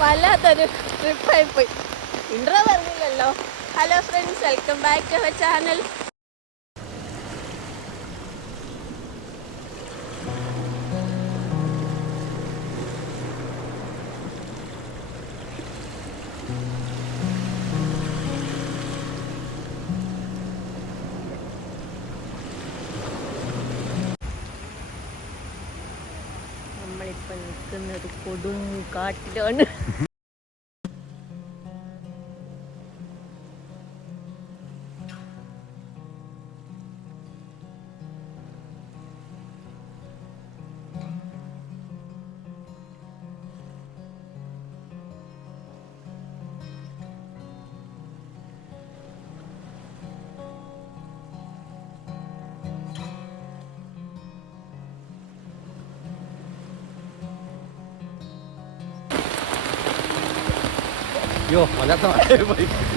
വല്ലാത്തൊരു ട്രിപ്പായി പോയി. ഇൻട്രോ പറഞ്ഞില്ലല്ലോ. Hello friends, welcome back to our channel. നമ്മളിപ്പോൾ നിൽക്കുന്നത് കൊടും കാട്ടിലാണ്.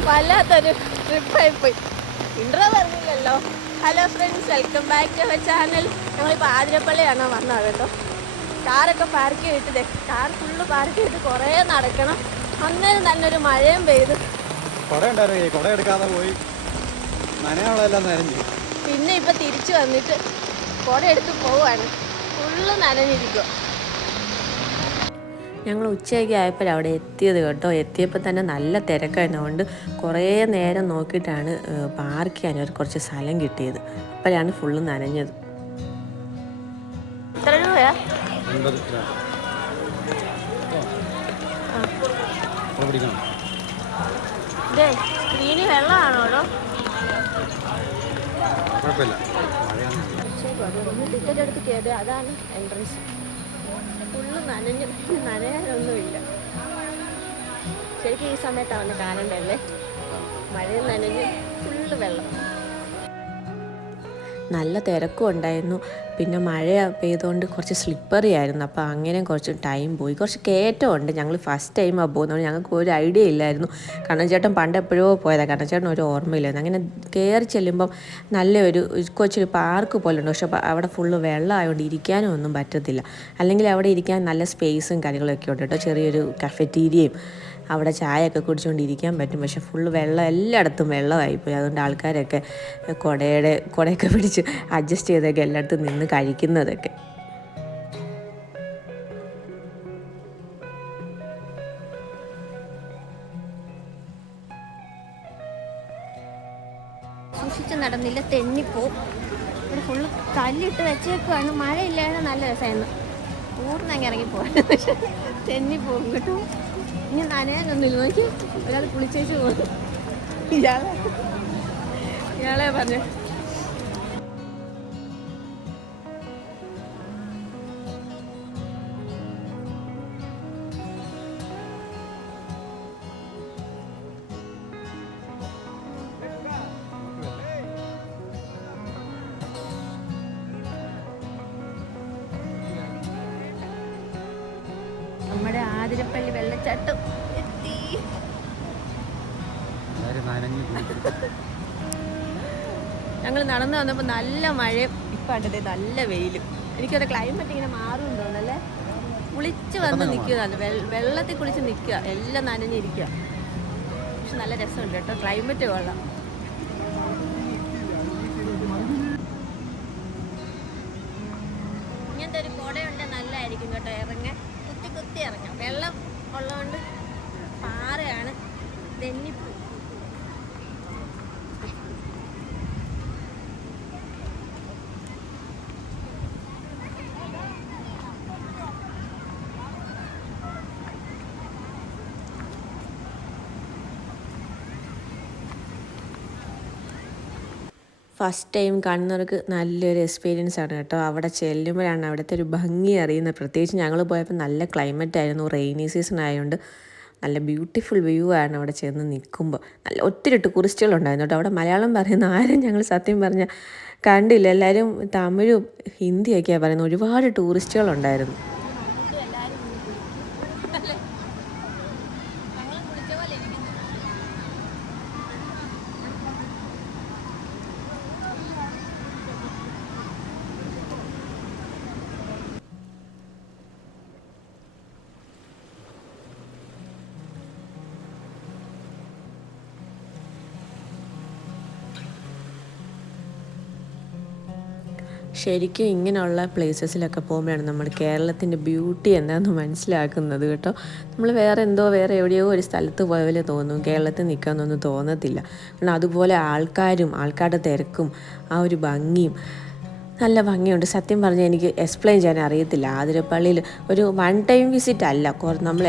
വല്ലാത്തൊരു ട്രിപ്പായി പോയി. ഇൻട്രോ പറഞ്ഞില്ലല്ലോ. Hello friends, welcome back to our channel. ഞങ്ങളിപ്പോൾ ആതിരപ്പള്ളിയാണ് വന്നത് കേട്ടോ. കാറൊക്കെ പാർക്ക് ചെയ്തിട്ട്, കാർ ഫുള്ള് പാർക്ക് ചെയ്തിട്ട് കുറേ നടക്കണം. അന്നേരം തന്നെ ഒരു മഴയും പെയ്തു. പിന്നെ ഇപ്പം തിരിച്ചു വന്നിട്ട് കുട എടുത്ത് പോവാണ്. ഫുള്ള് നനഞ്ഞിരിക്കുക. ഞങ്ങൾ ഉച്ചയൊക്കെ ആയപ്പോഴാണ് അവിടെ എത്തിയത് കേട്ടോ. എത്തിയപ്പോൾ തന്നെ നല്ല തിരക്കായതുകൊണ്ട് കുറേ നേരം നോക്കിയിട്ടാണ് പാർക്ക് ചെയ്യാൻ ഒരു കുറച്ച് സ്ഥലം കിട്ടിയത്. അപ്പോഴാണ് ഫുള്ള് നനഞ്ഞത്. എത്ര രൂപയാ? ഇതേ സ്ക്രീനിൽ വെള്ളമാണോടോ? ടിക്കറ്റ് എടുത്ത് കയറി, അതാണ് എൻട്രൻസ്. ഫുള്ള് നനയാനൊന്നുമില്ല. ശരിക്കും ഈ സമയത്താണ് കാണണ്ടല്ലേ. മഴയും നനഞ്ഞ് ഫുള്ള് വെള്ളം. നല്ല തിരക്കും ഉണ്ടായിരുന്നു. പിന്നെ മഴ പെയ്തുകൊണ്ട് കുറച്ച് സ്ലിപ്പറി ആയിരുന്നു. അപ്പോൾ അങ്ങനെ കുറച്ച് ടൈം പോയി. കുറച്ച് കയറ്റമുണ്ട്. ഞങ്ങൾ ഫസ്റ്റ് ടൈമാണ് പോകുന്നത്. ഞങ്ങൾക്ക് ഒരു ഐഡിയ ഇല്ലായിരുന്നു. കണ്ണൻചേട്ടൻ പണ്ട് എപ്പോഴോ പോയതാണ്. കണ്ണൻചേട്ടൻ ഒരു ഓർമ്മയില്ലായിരുന്നു. അങ്ങനെ കയറി ചെല്ലുമ്പം നല്ലൊരു കൊച്ചൊരു പാർക്ക് പോലെ ഉണ്ട്. പക്ഷെ അവിടെ ഫുള്ള് വെള്ളമായതുകൊണ്ട് ഇരിക്കാനും ഒന്നും പറ്റത്തില്ല. അല്ലെങ്കിൽ അവിടെ ഇരിക്കാൻ നല്ല സ്പേസും കാര്യങ്ങളൊക്കെ ഉണ്ട് കേട്ടോ. ചെറിയൊരു കഫറ്റീരിയയും അവിടെ ചായയൊക്കെ കുടിച്ചുകൊണ്ടിരിക്കാൻ പറ്റും. പക്ഷെ ഫുള്ള് വെള്ളം, എല്ലായിടത്തും വെള്ളമായിപ്പോയി. അതുകൊണ്ട് ആൾക്കാരൊക്കെ കുടയൊക്കെ പിടിച്ച് അഡ്ജസ്റ്റ് ചെയ്തൊക്കെ എല്ലായിടത്തും നിന്ന് കഴിക്കുന്നതൊക്കെ. സൂക്ഷിച്ച് നടന്നില്ല, തെന്നിപ്പോവും. ഇവിടെ ഫുള്ള് കല്ലിട്ട് വെച്ചേക്കുവാണ്. മഴയില്ലാതെ നല്ല രസമായിരുന്നു. പൂർണ്ണങ്ങി ഇറങ്ങിപ്പോവാൻ. പക്ഷെ തെന്നിപ്പോവും കേട്ടോ. ഇനി നനയാനൊന്നുമില്ല. നോക്കി ഒരാൾ കുളിച്ചേച്ച് പോകും. ഇയാളെ പറഞ്ഞു. നമ്മുടെ ആതിരപ്പള്ളി വെള്ളച്ചാട്ടം എത്തി. ഞങ്ങൾ നടന്നു വന്നപ്പോൾ നല്ല മഴയും ഇപ്പം കണ്ടത് നല്ല വെയിലും. എനിക്കത് ക്ലൈമറ്റ് ഇങ്ങനെ മാറുന്നുണ്ടോന്നല്ലേ. കുളിച്ച് വന്ന് നിൽക്കുകയാണ്, വെള്ളത്തിൽ കുളിച്ച് നിൽക്കുക, എല്ലാം നനഞ്ഞിരിക്കുക. പക്ഷെ നല്ല രസമുണ്ട് കേട്ടോ, ക്ലൈമറ്റ് കൊള്ളാം. ഇങ്ങനത്തെ ഒരു കുടയുണ്ട്, നല്ലതായിരിക്കും കേട്ടോ. ഇറങ്ങാൻ കുത്തി ഇറങ്ങാം. വെള്ളം ഉള്ളതുകൊണ്ട് പാറയാണ്, തെന്നിപ്പോ. ഫസ്റ്റ് ടൈം കാണുന്നവർക്ക് നല്ലൊരു എക്സ്പീരിയൻസ് ആണ് കേട്ടോ. അവിടെ ചെല്ലുമ്പോഴാണ് അവിടുത്തെ ഒരു ഭംഗി അറിയുന്നത്. പ്രത്യേകിച്ച് ഞങ്ങൾ പോയപ്പോൾ നല്ല ക്ലൈമറ്റ് ആയിരുന്നു, റെയിനി സീസൺ ആയതുകൊണ്ട് നല്ല ബ്യൂട്ടിഫുൾ വ്യൂ ആണ് അവിടെ ചെന്ന് നിൽക്കുമ്പോൾ. നല്ല ഒത്തിരി ടൂറിസ്റ്റുകളുണ്ടായിരുന്നു കേട്ടോ. അവിടെ മലയാളം പറയുന്ന ആരും ഞങ്ങൾ സത്യം പറഞ്ഞാൽ കണ്ടില്ല. എല്ലാവരും തമിഴും ഹിന്ദിയൊക്കെയാണ് പറയുന്നത്. ഒരുപാട് ടൂറിസ്റ്റുകളുണ്ടായിരുന്നു. ശരിക്കും ഇങ്ങനെയുള്ള പ്ലേസസിലൊക്കെ പോകുമ്പോഴാണ് നമ്മൾ കേരളത്തിൻ്റെ ബ്യൂട്ടി എന്താണെന്ന് മനസ്സിലാക്കുന്നത് കേട്ടോ. നമ്മൾ വേറെ എവിടെയോ ഒരു സ്ഥലത്ത് പോയ പോലെ തോന്നും, കേരളത്തിൽ നിൽക്കാമെന്നൊന്നും തോന്നത്തില്ല. കാരണം അതുപോലെ ആൾക്കാരുടെ തിരക്കും ആ ഒരു ഭംഗിയും നല്ല ഭംഗിയുണ്ട്. സത്യം പറഞ്ഞാൽ എനിക്ക് എക്സ്പ്ലെയിൻ ചെയ്യാൻ അറിയത്തില്ല. ആതിരപ്പള്ളിയിൽ ഒരു വൺ ടൈം വിസിറ്റ് അല്ല, നമ്മൾ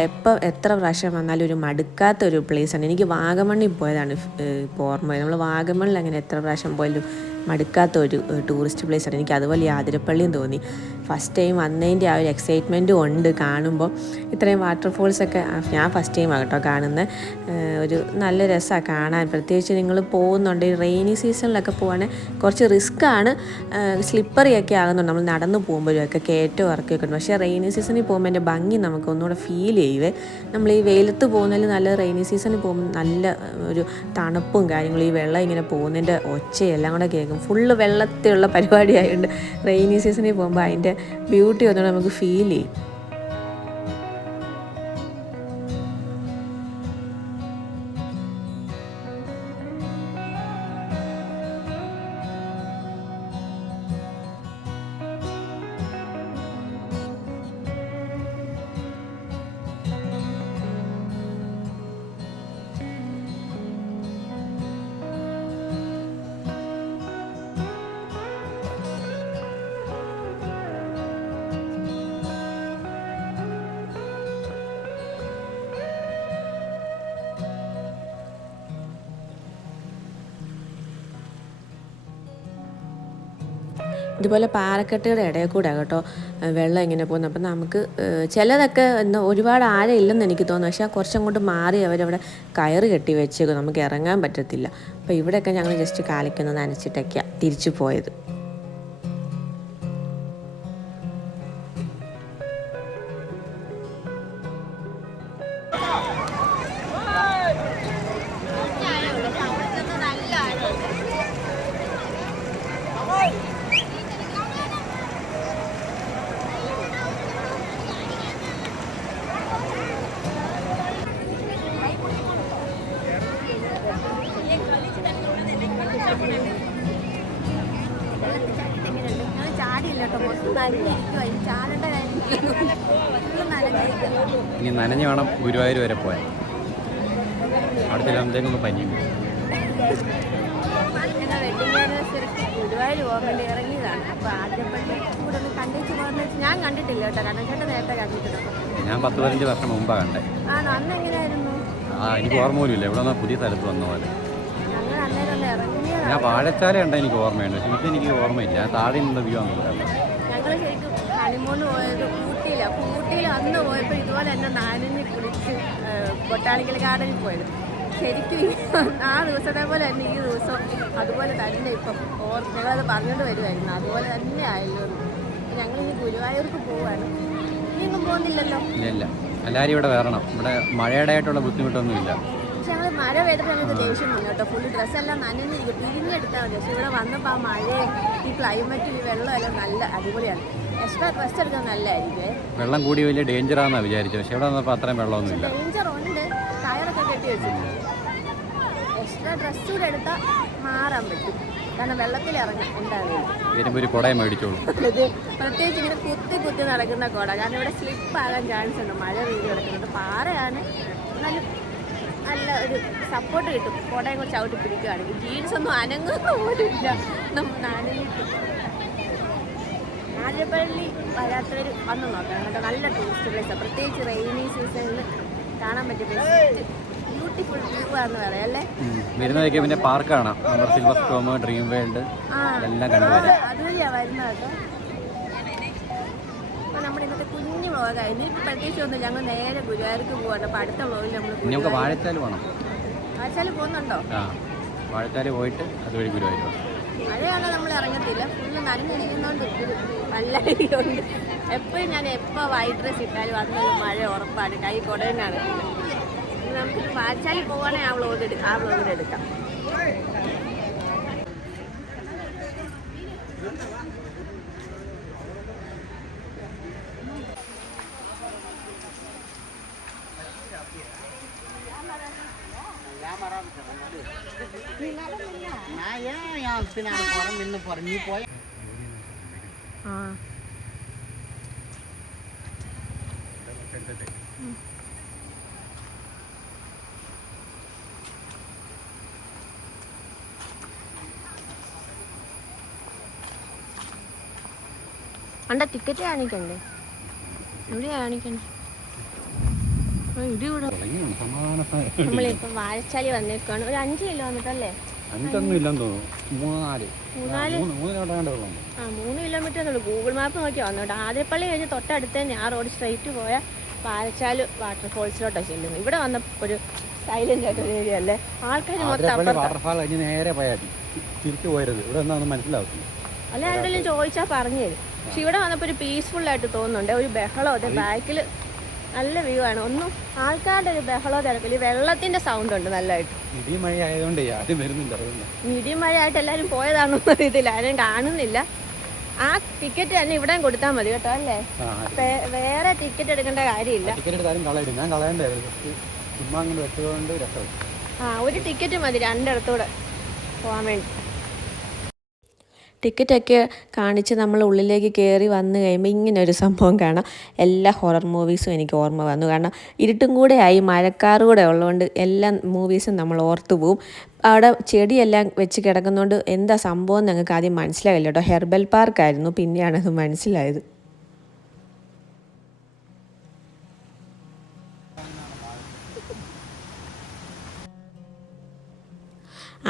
എത്ര പ്രാവശ്യം വന്നാലും ഒരു മടുക്കാത്ത ഒരു പ്ലേസാണ്. എനിക്ക് വാഗമണ്ണിൽ പോയതാണ് ഇപ്പോൾ ഓർമ്മ. നമ്മൾ വാഗമണ്ണിൽ അങ്ങനെ എത്ര പ്രാവശ്യം പോയാലും മടുക്കാത്ത ഒരു ടൂറിസ്റ്റ് പ്ലേസാണ്. എനിക്ക് അതുപോലെ ആതിരപ്പള്ളിയും തോന്നി. ഫസ്റ്റ് ടൈം വന്നതിൻ്റെ ആ ഒരു എക്സൈറ്റ്മെൻറ്റും ഉണ്ട് കാണുമ്പോൾ. ഇത്രയും വാട്ടർഫോൾസൊക്കെ ഞാൻ ഫസ്റ്റ് ടൈം ആകട്ടോ കാണുന്നത്. ഒരു നല്ല രസമാണ് കാണാൻ. പ്രത്യേകിച്ച് നിങ്ങൾ പോകുന്നുണ്ട് ഈ റെയിനി സീസണിലൊക്കെ പോവുകയാണെങ്കിൽ കുറച്ച് റിസ്ക്കാണ്, സ്ലിപ്പറിയൊക്കെ ആകുന്നുണ്ട് നമ്മൾ നടന്നു പോകുമ്പോഴൊക്കെ കയറ്റവും ഇറക്കിയൊക്കെ ഉണ്ട്. പക്ഷേ റെയിനി സീസണിൽ പോകുമ്പോൾ എൻ്റെ ഭംഗി നമുക്ക് ഒന്നുകൂടെ ഫീൽ ചെയ്യുവേ. നമ്മൾ ഈ വെയിലത്ത് പോകുന്നതിൽ നല്ല റെയിനി സീസണിൽ പോകുമ്പോൾ നല്ല ഒരു തണുപ്പും കാര്യങ്ങളും, ഈ വെള്ളം ഇങ്ങനെ പോകുന്നതിൻ്റെ ഒച്ചയെല്ലാം കൂടെ കേൾക്കും. ഫുള്ള് വെള്ളത്തിലുള്ള പരിപാടിയായതുകൊണ്ട് റെയിനി സീസണിൽ പോകുമ്പോൾ അതിൻ്റെ ബ്യൂട്ടി ഒന്നുകൂടെ നമുക്ക് ഫീൽ ചെയ്യും. ഇതുപോലെ പാറക്കെട്ടുകളുടെ ഇടയിൽ കൂടെ കേട്ടോ വെള്ളം ഇങ്ങനെ പോകുന്നത്. അപ്പം നമുക്ക് ചിലതൊക്കെ ഒരുപാട് ആഴം ഇല്ലെന്ന് എനിക്ക് തോന്നുന്നു. പക്ഷേ കുറച്ചങ്ങോട്ട് മാറി അവരവിടെ കയറ് കെട്ടി വെച്ചേക്കും, നമുക്ക് ഇറങ്ങാൻ പറ്റത്തില്ല. അപ്പോൾ ഇവിടെയൊക്കെ ഞങ്ങൾ ജസ്റ്റ് കാലിക്കൊന്ന് നനച്ചിട്ടൊക്കെയാണ് തിരിച്ചു പോയത്. ഇനി നനഞ്ഞു വേണം ഗുരുവായൂർ വരെ പോയാൽ. അവിടെ ചിലത്തേക്കൊന്ന് പനിയും. ഗുരുവായൂർ പോകാൻ വേണ്ടി ഇറങ്ങിയതാണ്. അപ്പോൾ ആതിരപ്പള്ളി കൂടെ ഒന്ന് കണ്ടിച്ച് പോകുന്ന ഞാൻ കണ്ടിട്ടില്ല കേട്ടോ, കാരണം ചേട്ടൻ നേരത്തെ കണ്ടിട്ടുണ്ട്. ഞാൻ 10-15 വർഷം മുമ്പാണ് കണ്ടേ. ആണോ? അന്ന് എങ്ങനെയായിരുന്നു? എനിക്ക് ഓർമ്മ പോലും ഇല്ല. ഇവിടെ പുതിയ സ്ഥലത്ത് വന്ന പോലെ. ഞങ്ങൾ അന്നേരം ഒന്ന് ഇറങ്ങിയതാണ്. ഞാൻ വാഴച്ചാല ഉണ്ട്, എനിക്ക് ഓർമ്മയുണ്ട്. പക്ഷേ എനിക്ക് ഓർമ്മയില്ല. താഴെ നിന്ന് വ്യൂ ആണെന്ന് പറയാം. ഞങ്ങൾ ശരിക്കും ഹണിമൂണ് പോയത് ഊട്ടിയിലാണ്. അപ്പോൾ ഊട്ടിയിൽ അന്ന് പോയപ്പോൾ ഇതുപോലെ തന്നെ നനഞ്ഞ് കുളിച്ച് ബൊട്ടാണിക്കൽ ഗാർഡനിൽ പോയത്. ശരിക്കും ആ ദിവസത്തെ പോലെ തന്നെ ഈ ദിവസം അതുപോലെ തന്നെ ഇപ്പം ഞങ്ങളത് പറഞ്ഞുകൊണ്ട് വരുമായിരുന്നു. അതുപോലെ തന്നെ ആയല്ലോ. ഞങ്ങളിനി ഗുരുവായൂർക്ക് പോവാണ്. ഇനിയൊന്നും പോകുന്നില്ലല്ലോ? ഇല്ല, എല്ലാവരും ഇവിടെ വരണം. ഇവിടെ മഴയുടെ ആയിട്ടുള്ള ബുദ്ധിമുട്ടൊന്നുമില്ല. പക്ഷെ ഞങ്ങൾ മഴ പെയ്തപ്പോൾ ഞങ്ങൾക്ക് ദേഷ്യം വന്നു കേട്ടോ. ഫുള്ള് ഡ്രസ്സെല്ലാം നനഞ്ഞിരിക്കും, പിരിഞ്ഞെടുത്താൽ മതി. പക്ഷെ ഇവിടെ വന്നപ്പോൾ ആ മഴയും ഈ ക്ലൈമറ്റും ഈ വെള്ളം എല്ലാം നല്ല അടിപൊളിയാണ്. എക്സ്ട്രാ ഡ്രസ്സ് എടുക്കാൻ നല്ലതായിരിക്കും. വെള്ളം കൂടി വലിയ ഡേഞ്ചറാണെന്നാണ് വിചാരിച്ചത്. പക്ഷെ ഇവിടെ വന്നപ്പോൾ അത്രയും വെള്ളമൊന്നുമില്ല. ഡേഞ്ചർ ഉണ്ട്, ടയറൊക്കെ കെട്ടി വെച്ചിട്ടുണ്ട്. എക്സ്ട്രാ ഡ്രസ്സ് കൂടെ എടുത്താൽ മാറാൻ പറ്റും, കാരണം വെള്ളത്തിൽ ഇറങ്ങാം. എന്തായാലും വരുമ്പോൾ ഒരു കുടയും മേടിച്ചോളൂ. പ്രത്യേകിച്ച് ഇങ്ങനെ കുത്തി നടക്കുന്ന കുട, കാരണം ഇവിടെ സ്ലിപ്പാകാൻ ചാൻസ് ഉണ്ട്. മഴ പെയ്ത് കിടക്കുന്നത് പാറയാണ്, നല്ല ഒരു സപ്പോർട്ട് കിട്ടും. കുടയും കൂടെ ചവിട്ടി പിടിക്കുകയാണെങ്കിൽ ജീൻസ് ഒന്നും അനങ്ങുന്ന പോലും ഇല്ല. നമ്മൾ നനഞ്ഞിട്ട് ആതിരപ്പള്ളി വരാത്തവർ വന്ന് നോക്കണം കേട്ടോ. നല്ല ടൂറിസ്റ്റ് പ്ലേസാണ്. പ്രത്യേകിച്ച് റെയിനി സീസണിൽ കാണാൻ പറ്റിയ ബെസ്റ്റ് ബ്യൂട്ടിഫുൾ വ്യൂ ആണെന്ന് പറയാം അല്ലേ. വരുന്നതൊക്കെ പിന്നെ പാർക്ക് കാണാം. സിൽവർ സ്റ്റോം, ഡ്രീം വേൾഡ് എല്ലാം കണ്ടുവരാം. അതുവഴിയാണ് വരുന്നത് കേട്ടോ. അപ്പോൾ നമ്മുടെ ഇന്നത്തെ കുഞ്ഞു വ്ളോഗായി. ഇനി പ്രത്യേകിച്ച് ഒന്നും ഞങ്ങൾ നേരെ ഗുരുവായൂർക്ക് പോവാണ്. അപ്പോൾ അടുത്ത വ്ളോഗിൽ നമ്മൾ വാഴച്ചാൽ പോകണം. വാഴച്ചാൽ പോകുന്നുണ്ടോ? വാഴച്ചാൽ പോയിട്ട് അതുവഴി ഗുരുവായൂർ. മഴയാണോ നമ്മൾ ഇറങ്ങത്തില്ല, ഫുള്ള് നനഞ്ഞിരിക്കുന്നതുകൊണ്ട് നല്ല ഉണ്ട്. എപ്പോഴും ഞാൻ എപ്പോൾ വൈറ്റ് ഡ്രസ് ഇട്ടാലും അന്നൊരു മഴ ഉറപ്പാണ്. കൈ കുടനാണ്. നമുക്ക് വാഴച്ചാൽ പോവുകയാണെങ്കിൽ ആ വ്ളോഗിൽ എടുക്കാം. ഞാൻ pinaka போறேன், நின்று போறேன். நீ போய் ആ അണ്ട ടിക്കറ്റ് കാണിക്കണ്ടേ? ഇവിടെ കാണിക്കണ്ടേ? നമ്മളിപ്പോ വാഴച്ചാലി വന്നേക്കാണ്. ഒരു 5 കിലോമീറ്റർ അല്ലേ? 5 ഇല്ലെന്ന് തോന്നുന്നു. 3 കിലോമീറ്റർ ഉള്ളൂ. ഗൂഗിൾ മാപ്പ് നോക്കി വന്നു കേട്ടോ. ആതിരപ്പള്ളി കഴിഞ്ഞ് തൊട്ടടുത്ത് തന്നെ ആ റോഡ് സ്ട്രൈറ്റ് പോയാൽ വാഴച്ചാല് വാട്ടർഫോൾസിലോട്ടാണ് ചെല്ലുന്നത്. ഇവിടെ വന്നപ്പോൾ ഒരു സൈലന്റ് ആയിട്ടൊരു ഏരിയ അല്ലേ? ആൾക്കാർ മൊത്തം വാട്ടർഫാൾ കഴിഞ്ഞ് നേരെ പോയാൽ തിരിച്ചു പോയത്. ഇവിടെ എന്താണെന്ന് മനസ്സിലാവും. അല്ലെ ആരുടെയും ചോദിച്ചാൽ പറഞ്ഞു തരും. പക്ഷെ ഇവിടെ വന്നപ്പോൾ ഒരു പീസ്ഫുൾ ആയിട്ട് തോന്നുന്നുണ്ട്. ഒരു ബഹളം അതെ, ബാക്കിൽ നല്ല വ്യൂ ആണ്. ഒന്നും ആൾക്കാരുടെ ഒരു ബഹളോ തിരക്കില്ല. വെള്ളത്തിന്റെ സൗണ്ട് ഉണ്ട് നല്ലതായിട്ട്. ഇടിയും മഴ ആയതുകൊണ്ട് ആരും വരുന്നില്ല. ഇടിയും മഴ ആയിട്ട് എല്ലാവരും പോയതാണോ അറിയത്തില്ല, ആരും കാണുന്നില്ല. ആ ടിക്കറ്റ് തന്നെ ഇവിടെയും കൊടുത്താൽ മതി കേട്ടോ അല്ലേ? വേറെ ടിക്കറ്റ് എടുക്കേണ്ട കാര്യമില്ല. ഒരു ടിക്കറ്റ് മതി 2 ഇടത്തൂടെ പോകാൻ വേണ്ടി. ടിക്കറ്റൊക്കെ കാണിച്ച് നമ്മൾ ഉള്ളിലേക്ക് കയറി വന്നു കഴിയുമ്പോൾ ഇങ്ങനെ ഒരു സംഭവം കാണാം. എല്ലാ ഹൊറർ മൂവീസും എനിക്ക് ഓർമ്മ വന്നു. കാരണം ഇരുട്ടും കൂടെ ആയി, മഴക്കാറ് കൂടെ ഉള്ളതുകൊണ്ട് എല്ലാ മൂവീസും നമ്മൾ ഓർത്തു പോവും. അവിടെ ചെടിയെല്ലാം വെച്ച് കിടക്കുന്നതുകൊണ്ട് എന്താ സംഭവം ഞങ്ങൾക്ക് ആദ്യം മനസ്സിലായില്ല കേട്ടോ. ഹെർബൽ പാർക്കായിരുന്നു, പിന്നെയാണത് മനസ്സിലായത്.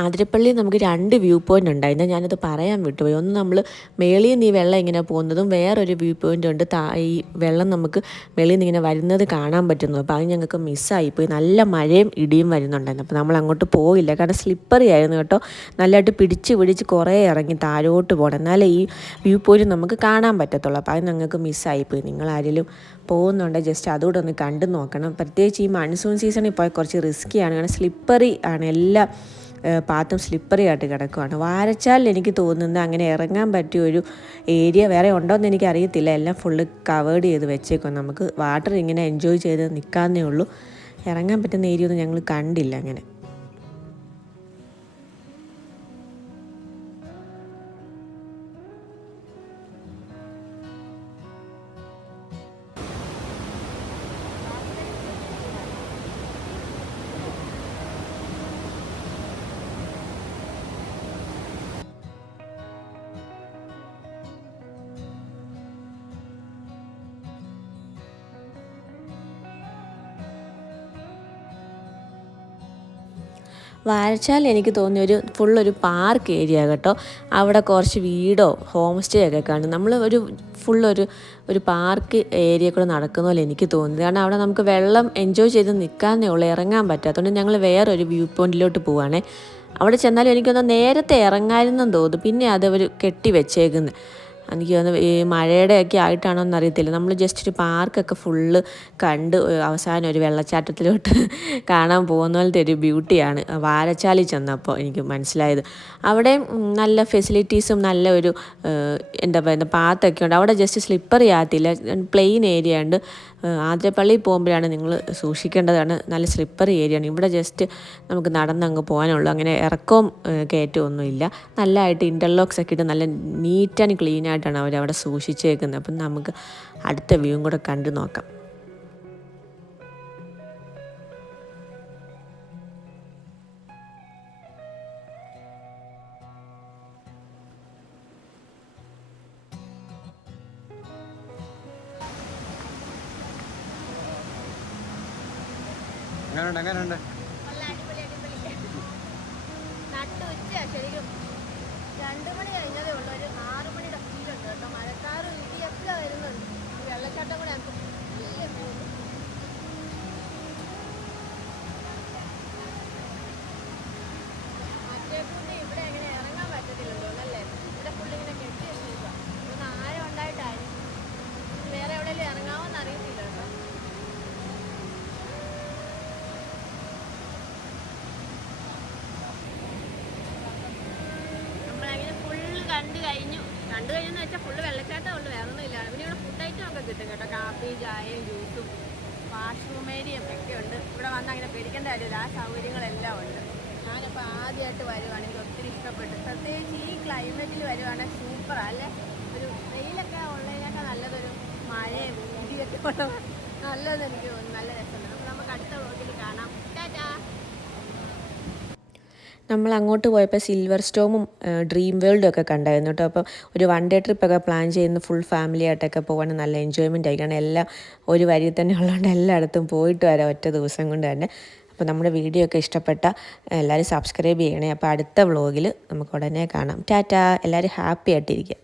ആതിരപ്പള്ളി നമുക്ക് 2 വ്യൂ പോയിൻ്റ് ഉണ്ടായിരുന്നു. ഞാനത് പറയാൻ വിട്ടുപോയി. ഒന്ന് നമ്മൾ മേളിൽ നിന്ന് ഈ വെള്ളം ഇങ്ങനെ പോകുന്നതും, വേറൊരു വ്യൂ പോയിൻ്റ് ഉണ്ട് ഈ വെള്ളം നമുക്ക് വെളിയിൽ നിന്ന് ഇങ്ങനെ വരുന്നത് കാണാൻ പറ്റുന്നു. അപ്പോൾ അത് ഞങ്ങൾക്ക് മിസ്സായിപ്പോയി. നല്ല മഴയും ഇടിയും വരുന്നുണ്ടായിരുന്നു. അപ്പോൾ നമ്മൾ അങ്ങോട്ട് പോയില്ല, കാരണം സ്ലിപ്പറി ആയിരുന്നു കേട്ടോ. നല്ലതായിട്ട് പിടിച്ച് കുറേ ഇറങ്ങി താഴോട്ട് പോകണം, എന്നാലേ ഈ വ്യൂ പോയിൻ്റ് നമുക്ക് കാണാൻ പറ്റത്തുള്ളൂ. അപ്പോൾ അത് ഞങ്ങൾക്ക് മിസ്സായിപ്പോയി. നിങ്ങളാരെങ്കിലും പോകുന്നുണ്ടെങ്കിൽ ജസ്റ്റ് അതുകൂടെ ഒന്ന് കണ്ടു നോക്കണം. പ്രത്യേകിച്ച് ഈ മൺസൂൺ സീസണിൽ പോയാൽ കുറച്ച് റിസ്ക്കിയാണ്, കാരണം സ്ലിപ്പറി ആണ്. എല്ലാം പാത്തും സ്ലിപ്പറി ആയിട്ട് കിടക്കുകയാണ്. വാഴച്ചാലിൽ എനിക്ക് തോന്നുന്നത് അങ്ങനെ ഇറങ്ങാൻ പറ്റിയൊരു ഏരിയ വേറെ ഉണ്ടോയെന്ന് എനിക്കറിയത്തില്ല. എല്ലാം ഫുള്ള് കവേർഡ് ചെയ്ത് വെച്ചേക്കും. നമുക്ക് വാട്ടർ ഇങ്ങനെ എൻജോയ് ചെയ്ത് നിൽക്കാമെന്നേ ഉള്ളൂ. ഇറങ്ങാൻ പറ്റുന്ന ഏരിയ ഒന്നും ഞങ്ങൾ കണ്ടില്ല അങ്ങനെ. വാഴച്ചാൽ എനിക്ക് തോന്നിയൊരു ഫുള്ളൊരു പാർക്ക് ഏരിയ കേട്ടോ. അവിടെ കുറച്ച് വീടോ ഹോം സ്റ്റേ ഒക്കെ കാണും. നമ്മൾ ഒരു പാർക്ക് ഏരിയ കൂടെ നടക്കുന്ന പോലെ എനിക്ക് തോന്നുന്നത്. കാരണം അവിടെ നമുക്ക് വെള്ളം എൻജോയ് ചെയ്ത് നിൽക്കാനേ ഉള്ളൂ, ഇറങ്ങാൻ പറ്റാത്തതുകൊണ്ട് ഞങ്ങൾ വേറൊരു വ്യൂ പോയിൻറ്റിലോട്ട് പോവുകയാണേ. അവിടെ ചെന്നാലും എനിക്കൊന്ന് നേരത്തെ ഇറങ്ങാമായിരുന്നെന്ന് തോന്നുന്നു. പിന്നെ അതവർ കെട്ടി വെച്ചേക്കുന്നത് എനിക്ക് തോന്നുന്നു ഈ മഴയുടെയൊക്കെ ആയിട്ടാണോ എന്നറിയത്തില്ല. നമ്മൾ ജസ്റ്റ് ഒരു പാർക്കൊക്കെ ഫുള്ള് കണ്ട് അവസാനം ഒരു വെള്ളച്ചാട്ടത്തിലോട്ട് കാണാൻ പോകുന്ന പോലത്തെ ഒരു ബ്യൂട്ടിയാണ് വാഴച്ചാലിൽ ചെന്നപ്പോൾ എനിക്ക് മനസ്സിലായത്. അവിടെ നല്ല ഫെസിലിറ്റീസും നല്ല ഒരു എന്താ പറയുക പാത്തൊക്കെ ഉണ്ട്. അവിടെ ജസ്റ്റ് സ്ലിപ്പറി ആകത്തില്ല, പ്ലെയിൻ ഏരിയ ഉണ്ട്. ആതിരപ്പള്ളിയിൽ പോകുമ്പോഴാണ് നിങ്ങൾ സൂക്ഷിക്കേണ്ടതാണ്, നല്ല സ്ലിപ്പറി ഏരിയയാണ്. ഇവിടെ ജസ്റ്റ് നമുക്ക് നടന്നങ്ങ് പോകാനുള്ളൂ, അങ്ങനെ ഇറക്കവും കയറ്റവും ഒന്നുമില്ല. നല്ലതായിട്ട് ഇൻ്റർലോക്സ് ഒക്കെ ഇട്ട് നല്ല നീറ്റ് ആൻഡ് ക്ലീൻ ആയിട്ടാണ് അവരവിടെ സൂക്ഷിച്ചേക്കുന്നത്. അപ്പം നമുക്ക് അടുത്ത വ്യൂവും കൂടെ കണ്ടു നോക്കാം. എങ്ങനെയുണ്ട്? ശരിക്കും 2 മണി കഴിഞ്ഞതേ ഉള്ളൂ. ഒരു 6 മണിയുടെ ഫീലുണ്ട് കേട്ടോ. മഴക്കാറും ഇടിയൊക്കെ വരുന്നുണ്ട്. വെള്ളച്ചാട്ടം കൂടെ മറ്റേ കൂട്ടി ഇവിടെ എങ്ങനെ ഇറങ്ങാൻ പറ്റത്തില്ലല്ലോ അല്ലേ? ഇവിടെ ഫുള്ളിങ്ങനെ കെട്ടി വെച്ചിരിക്കുക. ഒന്ന് ആഴം ഉണ്ടായിട്ടായിരിക്കും. വേറെ എവിടെയെങ്കിലും ഇറങ്ങാമെന്ന് അറിയത്തില്ല കേട്ടോ. കണ്ടു കഴിഞ്ഞെന്ന് വെച്ചാൽ ഫുള്ള് വെള്ളച്ചാട്ടമേ ഉള്ളൂ, വേറെ ഒന്നും ഇല്ല. പിന്നെ ഇവിടെ ഫുഡ് ഐറ്റം ഒക്കെ കിട്ടും കേട്ടോ. കാപ്പി, ചായയും ജ്യൂസും വാഷ്റൂം ഏരിയയും ഒക്കെ ഉണ്ട്. ഇവിടെ വന്ന് അങ്ങനെ പേടിക്കേണ്ട കാര്യമില്ല, ആ സൗകര്യങ്ങളെല്ലാം ഉണ്ട്. ഞാനിപ്പോൾ ആദ്യമായിട്ട് വരുവാണെങ്കിൽ ഒത്തിരി ഇഷ്ടപ്പെട്ടു. പ്രത്യേകിച്ച് ഈ ക്ലൈമറ്റിൽ വരുവാണെങ്കിൽ സൂപ്പറാണ് അല്ലേ? ഒരു വെയിലൊക്കെ ഉള്ളതിനൊക്കെ നല്ലതൊരു മഴയും ഇടിയൊക്കെ ഉള്ള നല്ലതെന്ന് എനിക്ക് തോന്നുന്നു. നല്ല രസമുണ്ട്. അപ്പോൾ നമുക്ക് അടുത്ത വ്ളോഗിൽ കാണാം. ടാറ്റാ. നമ്മൾ അങ്ങോട്ട് പോയപ്പോൾ സിൽവർ സ്റ്റോമും ഡ്രീം വേൾഡും ഒക്കെ കണ്ടായിരുന്നു കേട്ടോ. അപ്പം ഒരു വൺ ഡേ ട്രിപ്പൊക്കെ പ്ലാൻ ചെയ്യുന്ന ഫുൾ ഫാമിലി ആയിട്ടൊക്കെ പോകാൻ നല്ല എൻജോയ്മെൻ്റ് ആയിരിക്കണം. എല്ലാം ഒരു വരി തന്നെ ഉള്ളതുകൊണ്ട് എല്ലായിടത്തും പോയിട്ട് വരാം ഒറ്റ ദിവസം കൊണ്ട് തന്നെ. അപ്പോൾ നമ്മുടെ വീഡിയോ ഒക്കെ ഇഷ്ടപ്പെട്ട എല്ലാവരും സബ്സ്ക്രൈബ് ചെയ്യണേ. അപ്പോൾ അടുത്ത വ്ളോഗിൽ നമുക്ക് ഉടനെ കാണാം. ടാറ്റാ. എല്ലാവരും ഹാപ്പി ആയിട്ടിരിക്കുക.